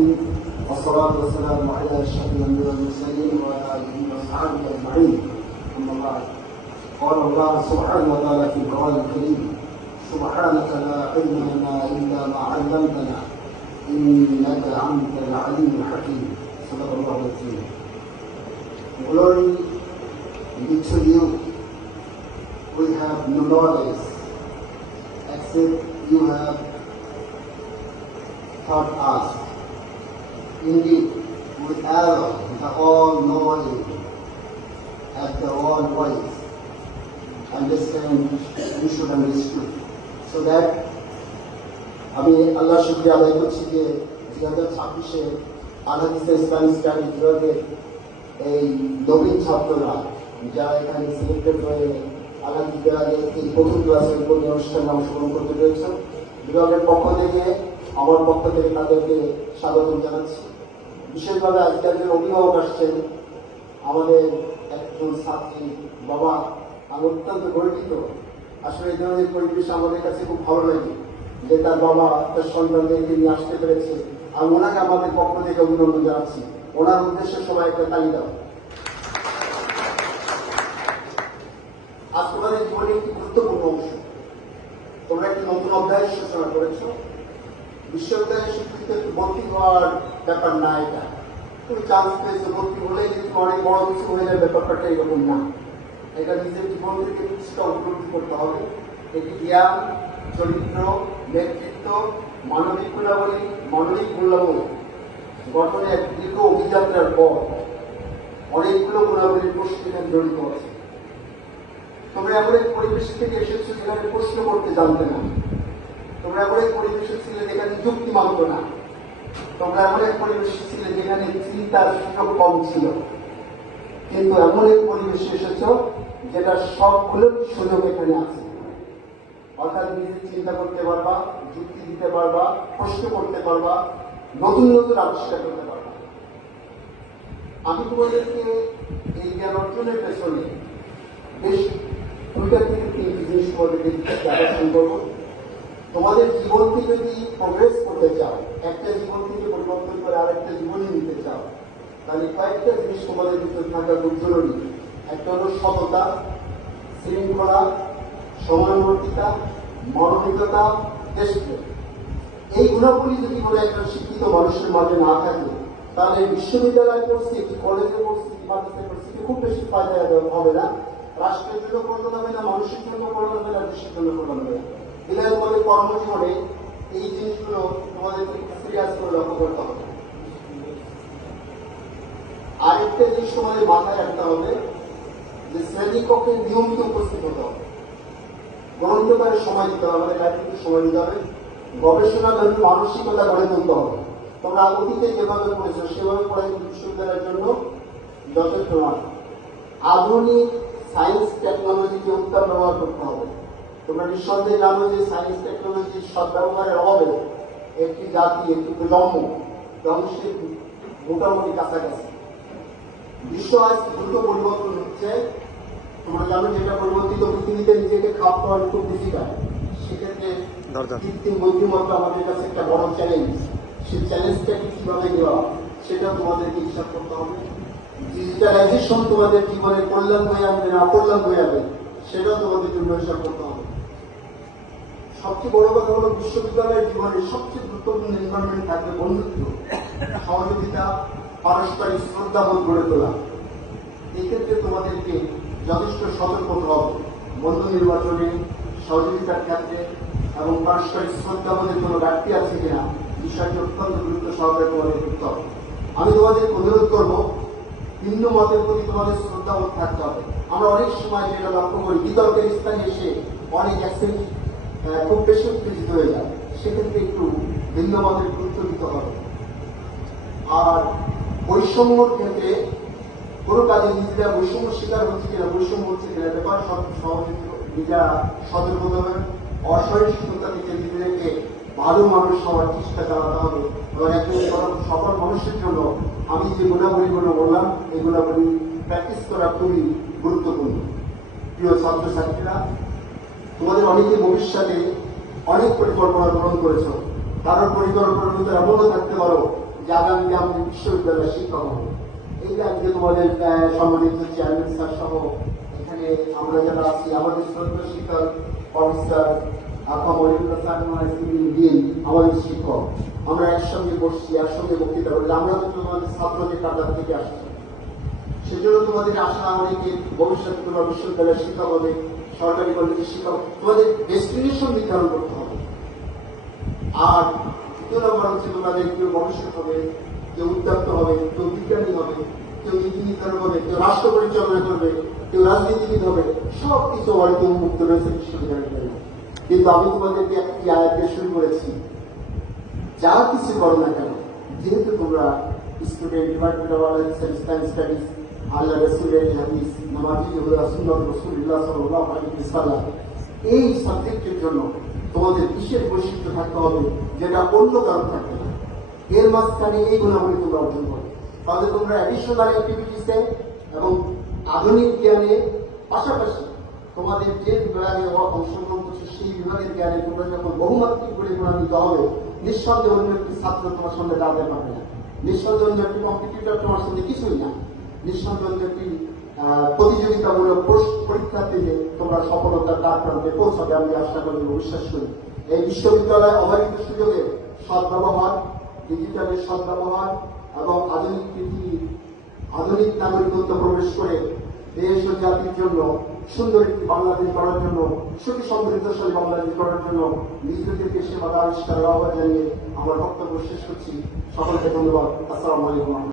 والصلاة والسلام على أشرف الأنبياء والمرسلين وعلى آله وأصحابه أجمعين. أما بعد، قال الله سبحانه وتعالى في القرآن الكريم: سبحانك لا علم لنا إلا ما علمتنا إنك أنت العليم الحكيم. صدق الله العظيم. Glory be to you. We have no knowledge except you have taught us. Indeed, with Allah, the all-knowing, as the all-wise, understand, you should understand. So that আমি আল্লাহ শুকরিয়া আদায় করছি যে 2026-এ আল-হাদিসের Islamic study বিভাগের এই নবীন ছাত্ররা যারা এখানে সিলেক্টেড হয়ে আল-হাদিস বিভাগের এই প্রথম ক্লাসের উপর অনুষ্ঠানে অংশগ্রহণ করতে পেরেছে। বিভাগের পক্ষ থেকে, আমার পক্ষ থেকে তাদেরকে স্বাগত জানাচ্ছি। বিশেষভাবে আজকের যে অভিভাবক আসছেন, আমাদের একজন ছাত্রী বাবা, আমি অত্যন্ত গর্বিত। আসলে এই ধরনের পরিবেশ আমাদের কাছে খুব ভালো লাগে যে তার বাবা তার সন্তানদেরকে নিয়ে আসতে পেরেছে। আর ওনাকে আমাদের পক্ষ থেকে অভিনন্দন জানাচ্ছি। ওনার উদ্দেশ্যে সবাই একটা তালি দাও। আজ তোমাদের জীবনে একটি গুরুত্বপূর্ণ অংশ, তোমরা একটি নতুন অধ্যায়ের সূচনা করেছ। বিশ্ববিদ্যালয়ের শিক্ষিত ভর্তি হওয়ার ব্যাপার না, এটা তুমি চান্স পেয়েছো, ভর্তি হলেই যে তুমি অনেক বড় কিছু হয়ে যাবে ব্যাপারটা এরকম না। এটা নিজের জীবন থেকে কিছুটা উপলব্ধি করতে হবে। এটি জ্ঞান, চরিত্র, নেতৃত্ব, মানবিক গুণাবলী, মানবিক মূল্যবোধ গঠনে এক দীর্ঘ অভিযাত্রার পর অনেকগুলো গুণাবলীর প্রশ্ন জড়িত আছে। তোমরা এমন এক পরিবেশ থেকে এসেছো যেখানে প্রশ্ন করতে জানতে না। তোমরা এমন এক পরিবেশে ছিলে যেখানে যুক্তি মানত না। তোমরা এমন এক পরিবেশে ছিলে যেখানে চিন্তার সুযোগ কম ছিল। কিন্তু এমন এক পরিবেশে এসেছ যেটা সবগুলো সুযোগ এখানে আছে। অর্থাৎ নিজে চিন্তা করতে পারবা, যুক্তি দিতে পারবা, প্রশ্ন করতে পারবা, নতুন নতুন আবিষ্কার করতে পারবা। আমি তোমাদেরকে এই জ্ঞান অর্জনের পেছনে বেশ 2টা থেকে 3টি জিনিস তোমাদেরকে আকর্ষণ করবো। তোমাদের জীবনকে যদি প্রোগ্রেস করতে চাও, একটা জীবন থেকে পরিবর্তন করে আরেকটা জীবনে নিতে চাও, তাহলে কয়েকটা জিনিস তোমাদের ভিতরে থাকা খুব জরুরি। একটা হলো সততা, শৃঙ্খলা, সমানুবর্তিতা, মানবিকতা, দেশপ্রেম। এই গুণাবলী যদি কোনো একজন শিক্ষিত মানুষের মাঝে না থাকে, তাহলে বিশ্ববিদ্যালয় পড়ছি, একটি কলেজে পড়ছি, মাদ্রাসায় পড়ছি, খুব বেশি ফায়দা হবে না। রাষ্ট্রের জন্য কল্যাণ হবে না, মানুষের জন্য কল্যাণ হবে না, দেশের জন্য কল্যাণ হবে না। এখানে তোমাদের কর্মজীবনে এই জিনিসগুলো তোমাদেরকে সিরিয়াস করে লক্ষ্য করতে হবে। আরেকটা জিনিস তোমাদের মাথায় রাখতে হবে যে শ্রেণীকক্ষে নিয়মিত উপস্থিত হতে হবে, গ্রন্থকারে সময় দিতে হবে, আমাদের লাইব্রেরিতে সময় দিতে হবে, গবেষণা ধর্মী মানসিকতা গড়ে তুলতে হবে। তোমরা অতীতে যেভাবে পড়েছো সেভাবে পড়ে বিশ্ববিদ্যালয়ের জন্য যথেষ্ট নয়। আধুনিক সায়েন্স টেকনোলজিকে উত্তম ব্যবহার করতে হবে। তোমরা নিঃসন্দেহে জানো যে সায়েন্স টেকনোলজির সদ্ব্যবহারের অভাবে একটি জাতি, একটি প্রজন্ম ধ্বংসের মোটামুটি কাছাকাছি। বিশ্ব আজ দ্রুত পরিবর্তন হচ্ছে। তোমরা জানো যেটা পরিবর্তিত পৃথিবীতে নিজেকে খাপ খাওয়ানো খুব ডিফিকাল্ট। সেক্ষেত্রে কৃত্রিম বুদ্ধিমত্তা আমাদের কাছে একটা বড় চ্যালেঞ্জ। সেই চ্যালেঞ্জটাকে কিভাবে দেওয়া, সেটা তোমাদেরকে হিসাব করতে হবে। ডিজিটালাইজেশন তোমাদের জীবনে কল্যাণ হয়ে আসবে না অকল্যাণ হয়ে যাবে, সেটাও তোমাদের জন্য হিসাব করতে হবে। সবচেয়ে বড় কথা হলো বিশ্ববিদ্যালয়ের জীবনে সবচেয়ে গুরুত্বপূর্ণ এনভায়রনমেন্ট থাকবে বন্ধুত্ব, সহযোগিতা, পারস্পরিক শ্রদ্ধাবোধ গড়ে তোলা। এক্ষেত্রে তোমাদেরকে যথেষ্ট সতর্ক হতে হবে। বন্ধু নির্বাচনে, সহযোগিতার ক্ষেত্রে এবং পারস্পরিক শ্রদ্ধাবোধের কোনো ঘাটতি আছে কিনা, বিষয়টি অত্যন্ত গুরুত্ব সহকারে তোমাদের করতে হবে। আমি তোমাদেরকে অনুরোধ করবো, ভিন্ন মতের প্রতি তোমাদের শ্রদ্ধাবোধ থাকতে হবে। আমরা অনেক সময় যেটা লক্ষ্য করি, বিতর্কের স্থানে এসে অনেক অ্যাক্সেন্ট খুব বেশি উত্তেজিত হয়ে যায়। সেক্ষেত্রে একটু ভিন্ন মতের গুরুত্ব দিতে হবে। আর বৈষম্যর ক্ষেত্রে কোনো কাজে নিজেরা বৈষম্য শিকার হচ্ছে কিনা, বৈষম্য হচ্ছে কিনা ব্যাপার সহজে নিজেরা সতর্ক হবে। অসহিষ্ণুতা থেকে নিজেদেরকে ভালো মানুষ হওয়ার চেষ্টা চালাতে হবে। এবং একজন সফল মানুষের জন্য আমি যে গুণাবলীগুলো বললাম, এই গুণাবলী প্র্যাকটিস করা খুবই গুরুত্বপূর্ণ। প্রিয় ছাত্রছাত্রীরা, তোমাদের অনেকে ভবিষ্যতে অনেক পরিকল্পনা গ্রহণ করেছ। কারোর পরিকল্পনার ভিতরে এমনও থাকতে পারো যে আগামীতে আমাদের বিশ্ববিদ্যালয়ের শিক্ষক হবে। এই যে আজকে তোমাদের সম্মানিত চেয়ারম্যান স্যার সহ এখানে আমরা যারা আছি, আমাদের শ্রদ্ধা শিক্ষক অফিসার আমাদের শিক্ষক, আমরা একসঙ্গে বসছি, একসঙ্গে বক্তৃতা করছি। আমরা তো তোমাদের ছাত্রদের কাতার থেকে আসছি, সেজন্য তোমাদের আশা অনেকে ভবিষ্যতে তোমরা বিশ্ববিদ্যালয়ের শিক্ষক হবে, সরকারি কলেজের শিক্ষক, তোমাদের ডেস্টিনেশন নির্ধারণ করতে হবে। আর দ্বিতীয় নম্বর হচ্ছে তোমাদের কেউ গবেষক হবে, কেউ উদ্যোক্ত হবে, কেউ বিজ্ঞানী হবে, কেউ ইঞ্জিনিয়ার হবে, কেউ রাষ্ট্র পরিচালনা করবে, কেউ রাজনীতিবিদ হবে। সব কিছু হয়তো উন্মুক্ত রয়েছে বিশ্ববিদ্যালয়ে। কিন্তু আমি তোমাদেরকে একটি আয়াত দিয়ে শুরু করেছি, যা কিছু করো না কেন, যেহেতু তোমরা student, department of Islamic studies, Allah রসুলের হাদিস, নামাজি সুন্নাত রাসূলুল্লাহ সাল্লাল্লাহু আলাইহি ওয়াসাল্লাম, এই সাবজেক্টের জন্য তোমাদের বিশেষ বৈশিষ্ট্য থাকতে হবে, যেটা অন্য কারণ থাকবে না। এর মাঝখানে এই গুণাবলী তোমরা অর্জন করো। তাহলে তোমরা অ্যাডিশনাল অ্যাক্টিভিটিসে এবং আধুনিক জ্ঞানে পাশাপাশি তোমাদের যে বিভাগে অংশগ্রহণ করছে সেই বিভাগের জ্ঞানে তোমরা যখন বহুমাত্রিক বলে গুণান্বিত হবে, নিঃসন্দেহে অন্য একটি ছাত্র তোমার সঙ্গে দাঁড়াতে পারবে না, নিঃসন্দেহে অন্য একটি কম্পিটিটর তোমার সঙ্গে কিছুই না, নিঃসন্দেহে অন্য একটি প্রতিযোগিতামূলক পরীক্ষার্থীতে তোমরা সফলতার দ্বার প্রান্তে পৌঁছাবে আমি আশা করি, বিশ্বাস করি। এই বিশ্ববিদ্যালয় অবারিত সুযোগের সদ্ব্যবহার, ডিজিটালের সদ্ব্যবহার এবং আধুনিক পৃথিবী, আধুনিক নাগরিকত্ব প্রবেশ করে দেশ ও জাতির জন্য সুন্দর একটি বাংলাদেশ গড়ার জন্য, সুখী সমৃদ্ধশালী বাংলাদেশ গড়ার জন্য নিজেদেরকে সেবা আবিষ্কারের আহ্বান জানিয়ে আমার বক্তব্য শেষ করছি। সকলকে ধন্যবাদ। আসসালামু আলাইকুম।